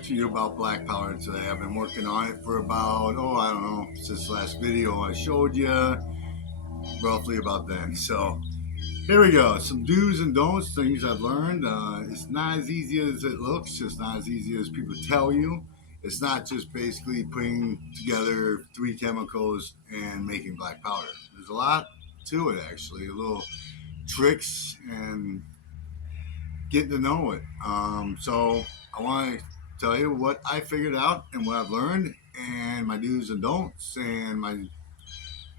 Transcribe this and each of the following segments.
talk to you about black powder today. I've been working on it for about, I don't know, since the last video I showed you, roughly about then. So here we go. Some do's and don'ts, things I've learned. It's not as easy as it looks. It's not as easy as people tell you. It's not just basically putting together 3 chemicals and making black powder. There's a lot to it, actually. A little tricks and getting to know it. So I want to tell you what I figured out and what I've learned, and my do's and don'ts, and my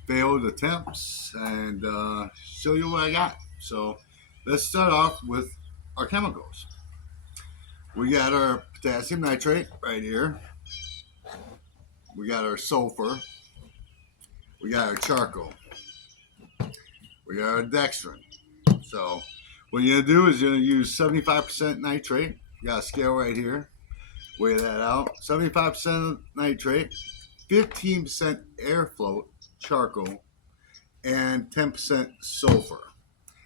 failed attempts, and show you what I got. So let's start off with our chemicals. We got our potassium nitrate right here. We got our sulfur. We got our charcoal. We got our dextrin. So what you're gonna do is you're gonna use 75% nitrate. You got a scale right here. Weigh that out. 75% nitrate, 15% air float charcoal, and 10% sulfur.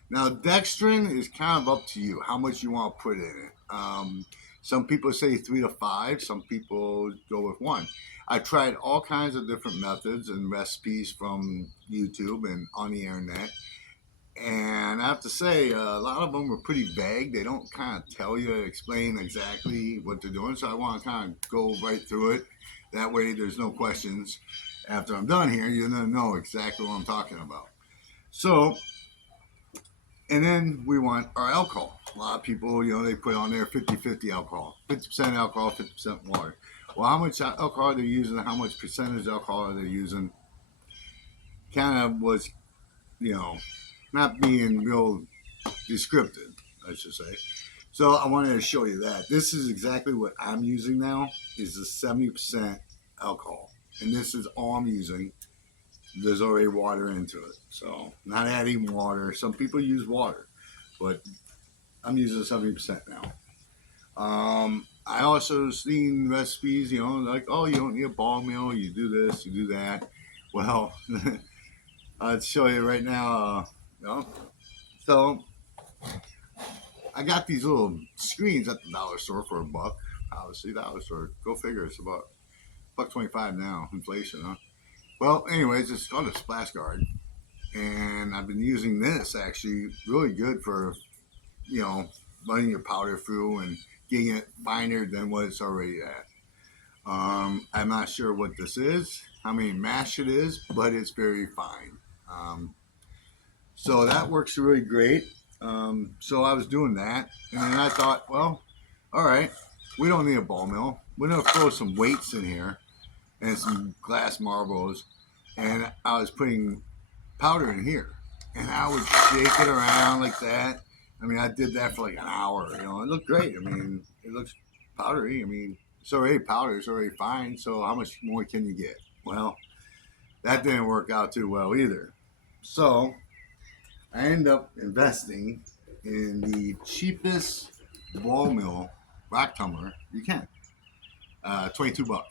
Now, dextrin is kind of up to you how much you want to put in it. Some people say 3 to 5. Some people go with 1. I tried all kinds of different methods and recipes from YouTube and on the internet. And I have to say, a lot of them are pretty vague. They don't kind of tell you, explain exactly what they're doing. So I want to kind of go right through it. That way there's no questions. After I'm done here, you're going to know exactly what I'm talking about. So, and then we want our alcohol. A lot of people, they put on there 50-50 alcohol. 50% alcohol, 50% water. Well, how much alcohol are they using? How much percentage alcohol are they using? Kind of was, not being real descriptive, I should say. So I wanted to show you that. This is exactly what I'm using now, is the 70% alcohol. And this is all I'm using. There's already water into it. So not adding water. Some people use water, but I'm using 70% now. I also seen recipes, like, oh, you don't need a ball mill, you do this, you do that. Well, I'll show you right now. So I got these little screens at the dollar store for $1. Obviously, dollar store. Go figure. It's about $1.25 now. Inflation, huh? Well, anyways, it's called a splash guard, and I've been using this actually really good for running your powder through and getting it finer than what it's already at. I'm not sure what this is, how many mash it is, but it's very fine. So that works really great. So I was doing that, and then I thought, well, all right, we don't need a ball mill. We're gonna throw some weights in here and some glass marbles, and I was putting powder in here, and I would shake it around like that. I mean, I did that for like an hour. It looked great. I mean, it looks powdery. I mean, it's already powder. It's already fine. So how much more can you get? Well, that didn't work out too well either. So I ended up investing in the cheapest ball mill rock tumbler you can. $22.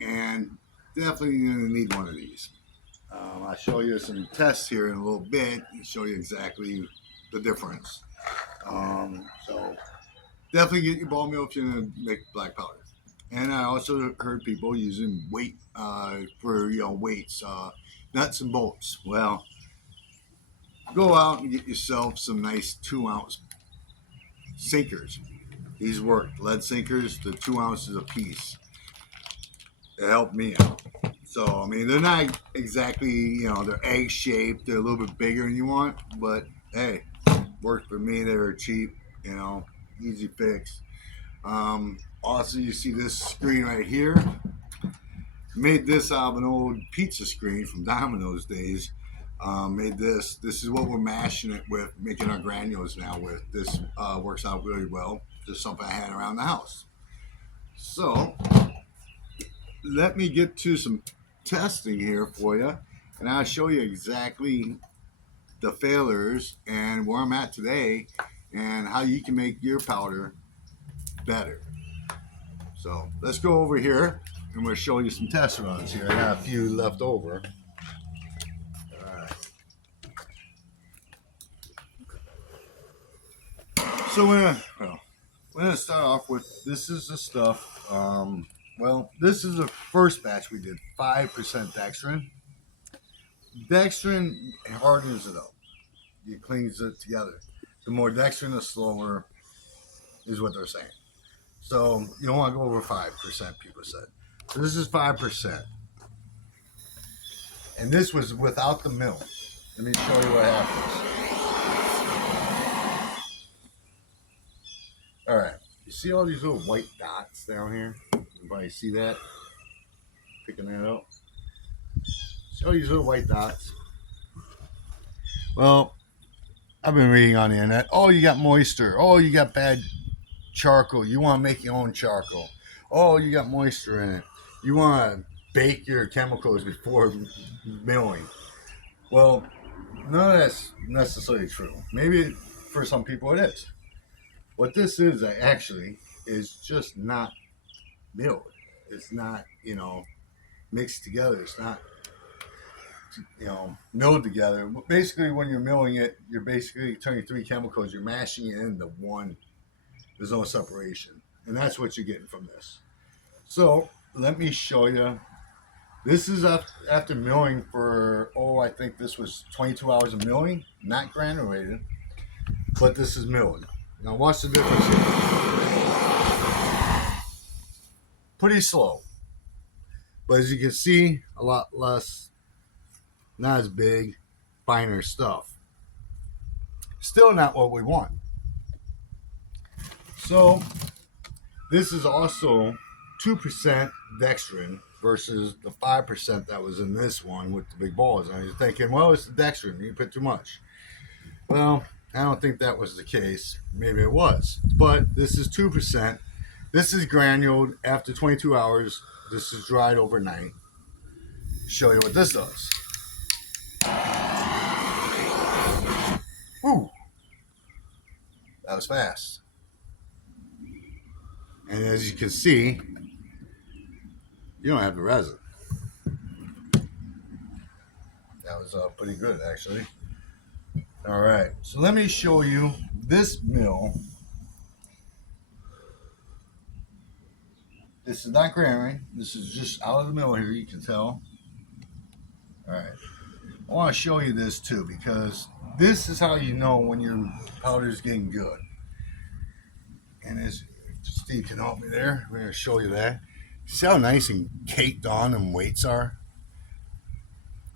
And definitely you're going to need one of these. I'll show you some tests here in a little bit and show you exactly the difference. So definitely get your ball mill if you're going to make black powder. And I also heard people using weight for weights, nuts and bolts. Well, go out and get yourself some nice 2-ounce sinkers. These work. Lead sinkers, the 2 ounces a piece. It helped me out. So, I mean, they're not exactly, they're egg shaped. They're a little bit bigger than you want. But, hey, worked for me. They were cheap, easy fix. Also, you see this screen right here. Made this out of an old pizza screen from Domino's days. Made this. This is what we're mashing it with, making our granules now with. This works out really well. Just something I had around the house. So, let me get to some testing here for you, and I'll show you exactly the failures and where I'm at today and how you can make your powder better. So let's go over here and we'll show you some test runs here. I got a few left over. All right. So we're gonna start off with, this is the stuff. Well, this is the first batch we did, 5% dextrin. Dextrin hardens it up. It cleans it together. The more dextrin, the slower, is what they're saying. So you don't want to go over 5%, people said. So this is 5%. And this was without the milk. Let me show you what happens. All right. You see all these little white dots down here? Everybody see that? Picking that up? See all these little white dots? Well, I've been reading on the internet. Oh, you got moisture. Oh, you got bad charcoal. You want to make your own charcoal. Oh, you got moisture in it. You want to bake your chemicals before milling. Well, none of that's necessarily true. Maybe for some people it is. What this is actually is just not milled. It's not, mixed together. It's not, milled together. Basically, when you're milling it, you're basically turning three chemicals. You're mashing it into one. There's no separation. And that's what you're getting from this. So let me show you. This is after milling for, I think this was 22 hours of milling, not granulated, but this is milled. Now watch the difference here. Pretty slow. But as you can see, a lot less, not as big, finer stuff. Still not what we want. So this is also 2% dextrin versus the 5% that was in this one with the big balls. And you're thinking, well, it's the dextrin. You put too much. Well, I don't think that was the case. Maybe it was. But this is 2%. This is granuled after 22 hours. This is dried overnight. Show you what this does. Woo! That was fast. And as you can see, you don't have the resin. That was pretty good, actually. All right, so let me show you this mill. This is not granulating. This is just out of the mill here, you can tell. All right, I want to show you this too, because this is how you know when your powder is getting good. And as Steve can help me there, we're going to show you that. See how nice and caked on them weights are?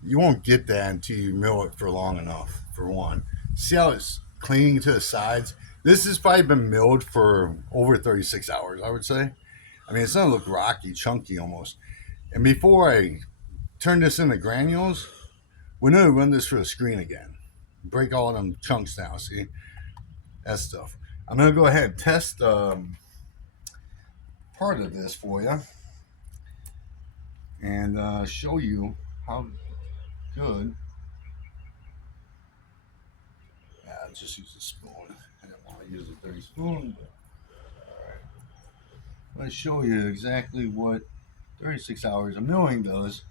You won't get that until you mill it for long enough, for one. See how it's clinging to the sides? This has probably been milled for over 36 hours, I would say. I mean, it's going to look rocky, chunky almost. And before I turn this into granules, we're going to run this through a screen again. Break all of them chunks down, see? That stuff. I'm going to go ahead and test part of this for you. And show you how good. Yeah, I'll just use a spoon. I don't want to use a dirty spoon, but alright. I'm going to show you exactly what 36 hours of milling does.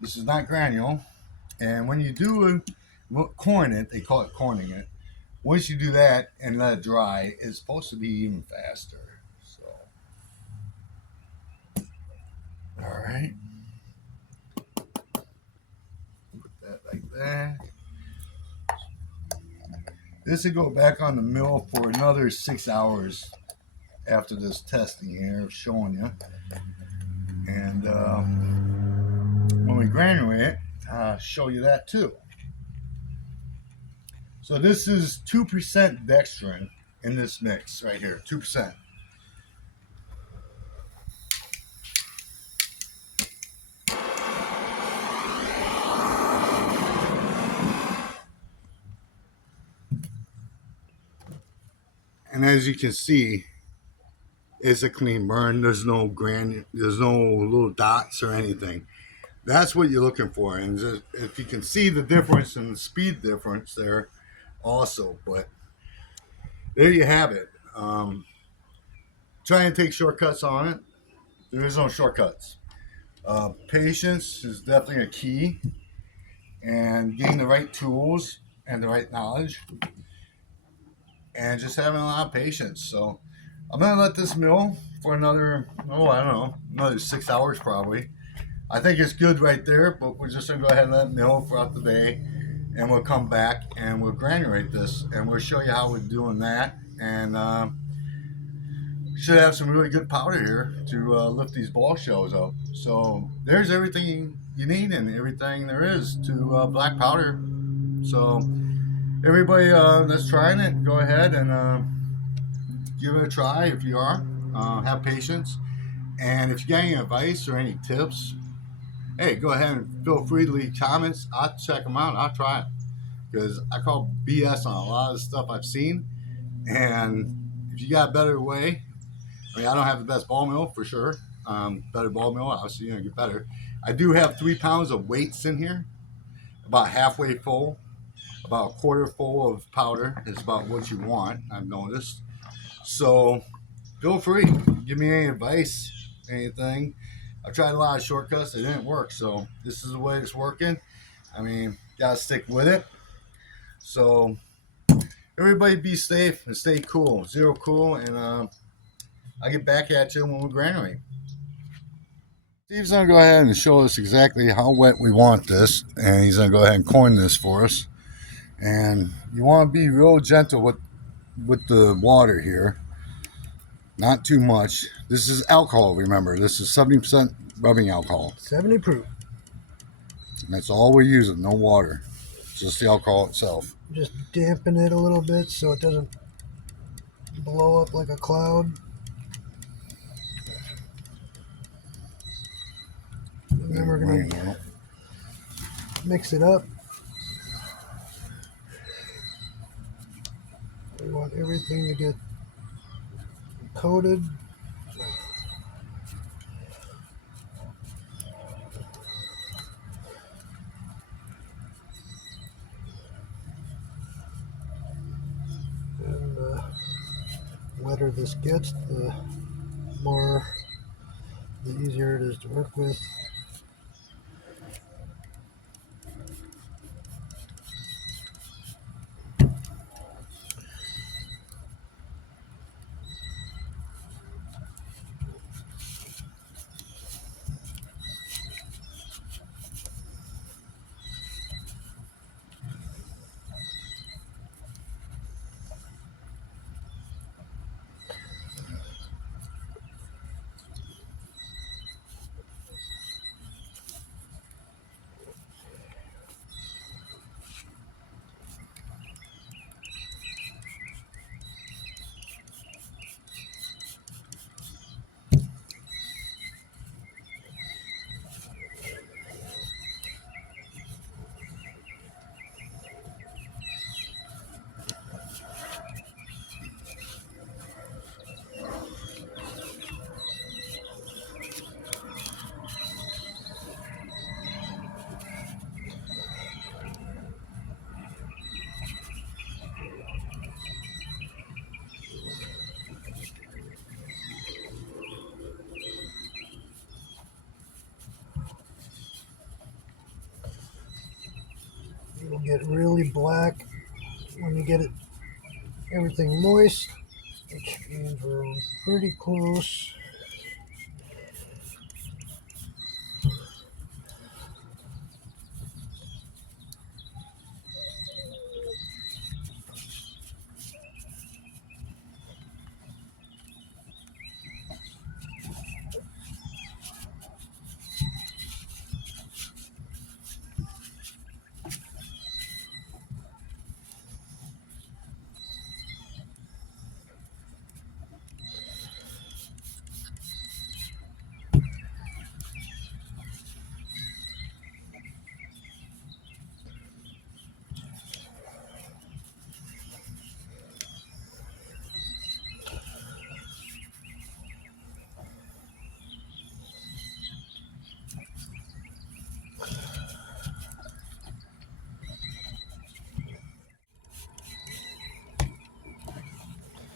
This is not granule, and when you do corn it, they call it corning it. Once you do that and let it dry, it's supposed to be even faster. So, alright. Put that like that. This will go back on the mill for another 6 hours after this testing here, showing you. And when we granulate it, I'll show you that too. So this is 2% dextrin in this mix right here, 2%. And as you can see, it's a clean burn. There's no there's no little dots or anything. That's what you're looking for. And just, if you can see the difference and the speed difference there also. But there you have it. Try and take shortcuts on it. There is no shortcuts. Patience is definitely a key. And getting the right tools and the right knowledge. and just having a lot of patience. So I'm gonna let this mill for another, oh, I don't know, another 6 hours probably. I think it's good right there, but we're just gonna go ahead and let it mill throughout the day, and we'll come back and we'll granulate this, and we'll show you how we're doing that, and should have some really good powder here to lift these ball shells up. So there's everything you need and everything there is to black powder. So everybody that's trying it, go ahead and give it a try if you are. Have patience. And if you got any advice or any tips, hey, go ahead and feel free to leave comments. I'll check them out. I'll try it. Because I call BS on a lot of the stuff I've seen. And if you got a better way, I mean, I don't have the best ball mill for sure. Better ball mill, obviously, you're going to get better. I do have 3 pounds of weights in here, about halfway full. About a quarter full of powder is about what you want, I've noticed. So feel free. Give me any advice, anything. I've tried a lot of shortcuts. It didn't work. So this is the way it's working. I mean, got to stick with it. So everybody be safe and stay cool. Zero cool. And I'll get back at you when we granulate. Steve's going to go ahead and show us exactly how wet we want this. And he's going to go ahead and coin this for us. And you want to be real gentle with the water here. Not too much. This is alcohol, remember. This is 70% rubbing alcohol. 70 proof. And that's all we're using, no water. Just the alcohol itself. Just dampen it a little bit so it doesn't blow up like a cloud. And then we're going to mix it up. We want everything to get coated. And the wetter this gets, the easier it is to work with. It'll get really black when you get everything moist, which means we're pretty close.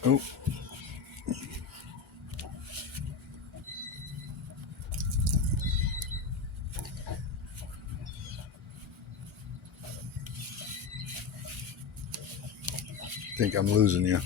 Oh. think I'm losing you.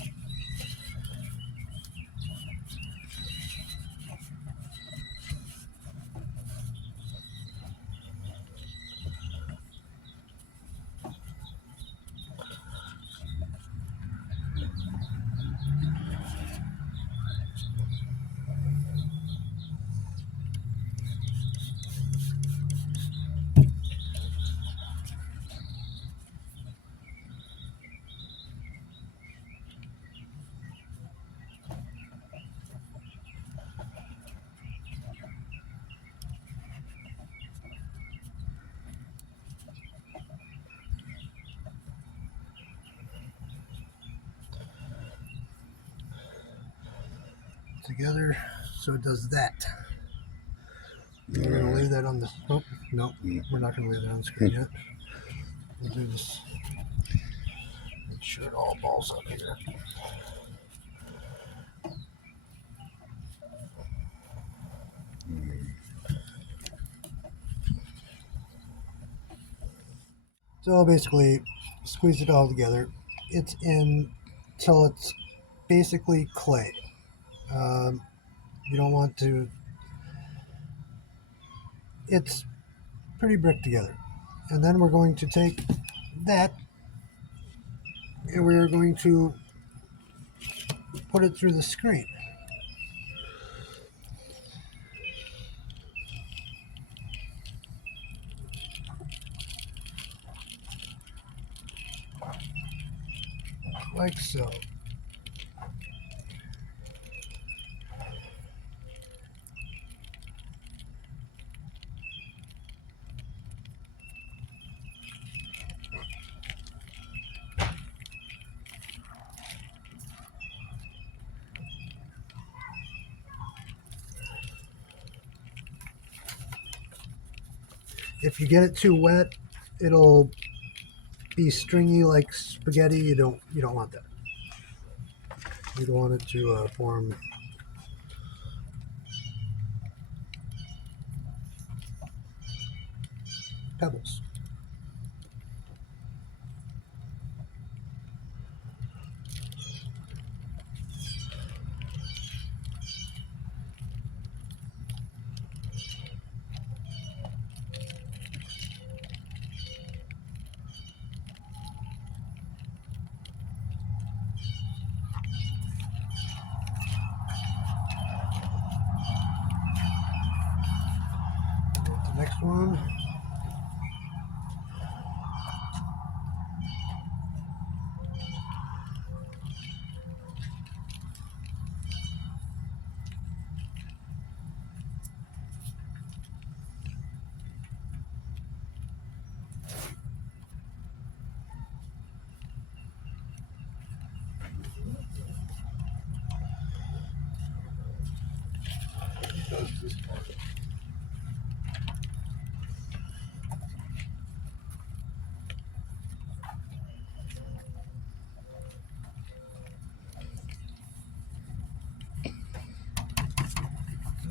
Together, so it does that. We're going to leave that on the. Oh, no, we're not going to leave that on the screen yet. We'll do this. Make sure it all balls up here. So basically, squeeze it all together. It's in till it's basically clay. You don't want to. It's pretty brick together. And then we're going to take that and we're going to put it through the screen. Like so. If you get it too wet, it'll be stringy like spaghetti. You don't want that. You don't want it to form pebbles. The next one.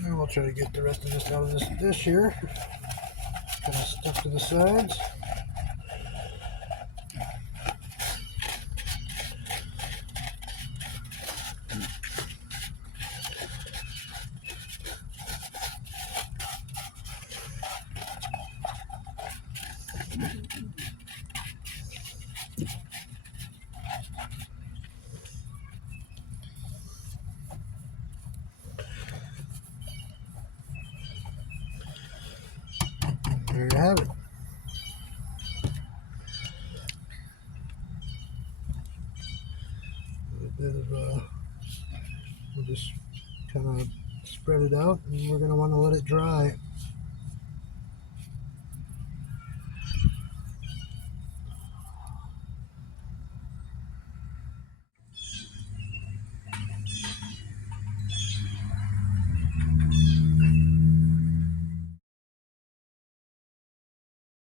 And we'll try to get the rest of this out of this dish here. Kind of stuck to the sides. There you have it. A bit of we'll just kind of spread it out, and we're going to want to let it dry